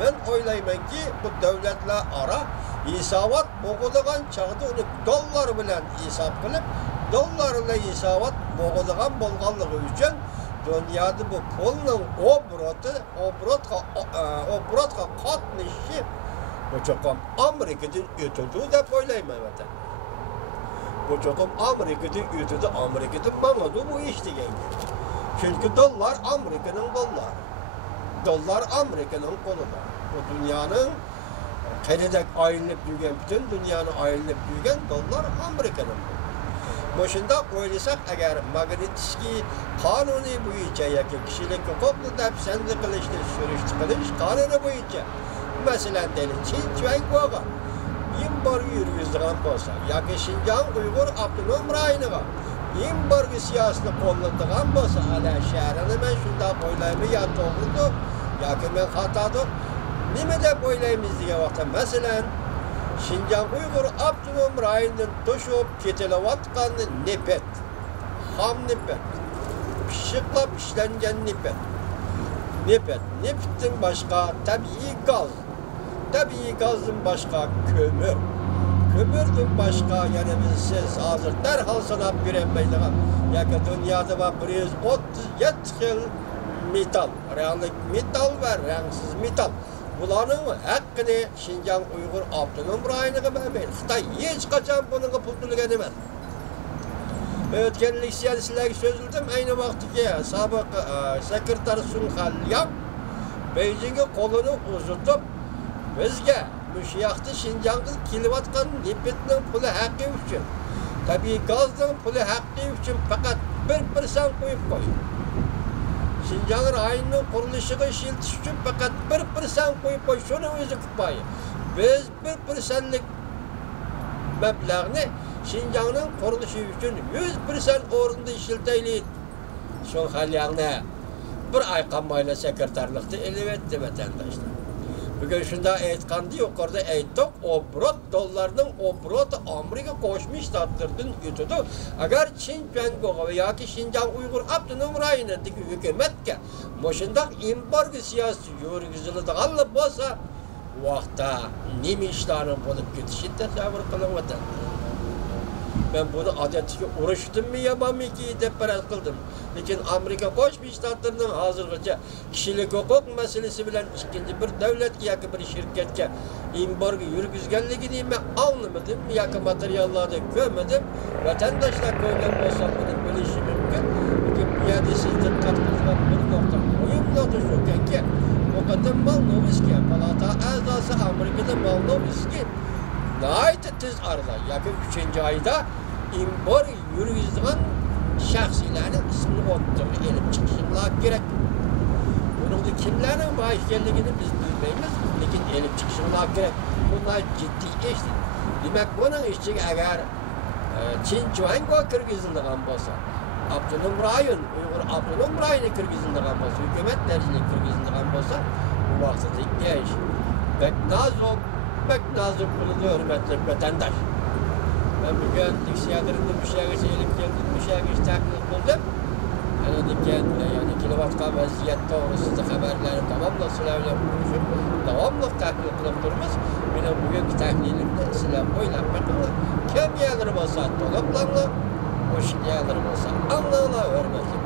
men o'ylaymanki, bu davlatlar ara hisobot bo'g'ilgan chaqda uni dollar bilan hisob qilib, dollar bilan hisobot bo'g'ilgan bo'lganligi uchun dunyoda bu pulning obrotga qatnashi bu cho'qim Amerikadan o'tadi deb o'ylayman vatan. Bu cho'qim Amerikadan o'tadi, Amerikadan mamadu bu ish deganga. Chunki dollar Amerikaning dollari. Dollar Amerikaning qo'lida. Bu dunyoning qayerdak aylanib yurgan, butun dunyoni aylanib yurgan dollar Amerikaning. Boshunda o'ylasak agar Magnitskiy qonuni bo'yicha yoki kishilik huquqni dafsanda qilishni qilish qonuni bo'yicha masalan Çin bo'lgan embargo yurgizgan bo'lsa yoki Xinjiang Uyg'ur avtonom rayoniga embargo siyosatini qo'llanadigan bo'lsa, ana shahrini men shunday o'ylayman, yo to'g'ridir yoki men xatodir. Nima deb o'ylaymiz degan vaqtda masalan Xinjiang Uyg'ur avtonom rayonidan to'shib ketilayotgan nefret, xom nefret, pishiqlab ishlangan nefret, neftdan boshqa tabiiy gazdan boshqa kömürdən başqa, yəni siz hazır dərhal sanab görənməydiğən, yoki dünyada var 137 xil metal, rəngli metal və rəngsiz metal. Bunların haqqını Xinjiang Uyğur Avtonom rayoniga verməydi. Xitoy hech qachon bunga pul to'lagan emas. O'tgan leksiyada sizlarga so'zildim, ayni vaqtga sobiq sekretar Sun Xalyam Beijingga qo'lini uzatib bizga shu yoqda Xinjiangga kelayotgan neftning puli haqqi uchun, tabiiy gazning puli haqqi uchun faqat 1% qo'yib qo'ydi. Xinjiang rayonining qurilishiga ishiltish uchun faqat 1% qo'yib qo'y, shuni o'zi kifoya. Biz 1%lik mablag'ni Xinjiangning qurilishi uchun 100% o'rinda ishiltaylik. Shu Xalyangni bir ay qolmayla sekretarlikda elib vatandoshlar. Bugün şunda aytqanda yuqorida aytdik, obrot dollarning obroti Amerika Qo'shma Shtatlardan o'tadi. Agar Xinjiang yoki Xinjiang Uyg'ur avtonom rayonidagi hukumatga shunday embargo siyosati yurgiziladigan bo'lsa, vaqtda nima ishlarning bo'lib ketishi tasavvur qilyapman. Ben bunu adetiga urushdimmi yomonmiki deb faraz qildim. Lekin Amerika Qo'shma Shtatlarning hozirgacha kishilik huquq masalasi bilan ikkinchi bir davlatga yoki bir shirkatga embargo yurgizganligini men anlamadim yoki materiallarda ko'rmadim. Vatandoshlar ko'rgan bo'lsa buni bilishi mumkin. Lekin bu yerda siz diqqat qilgan bir nuqta shuki, muqaddam Malnovskiy palata a'zosi Amerikada Malnovskiy gayet tez arada, yoki 3-oyda embargo yurgizgan shaxsiylarning ismini o'ttirib elib chiqishlar kerak. Buningda kimlarning bor ekanligini biz bilmaymiz, lekin elib chiqishlar kerak. Bunlar jiddiy ish. Demak, buning ichiga agar Xinjiangga kirgizilgan bo'lsa, avtonom rayon, Uyg'ur avtonom rayoni kirgizilgan bo'lsa, hukumat darajasida kirgizilgan bo'lsa, bu vaqtda ish Beknazım kılıdı hürmetli vatandaş. Ben bugün diksiyalarında bir şey elip geldim, bir şey taklif kıldım. Yani kilovatka vaziyette orasında haberleri tamamla silahla konuşup, tamamla taklif kılıp durmaz. Benim bugünkü tahlilimde silah oylap bakımla, kim yalırım olsa dolaplarla, hoş yalırım olsa Allah'la hürmetli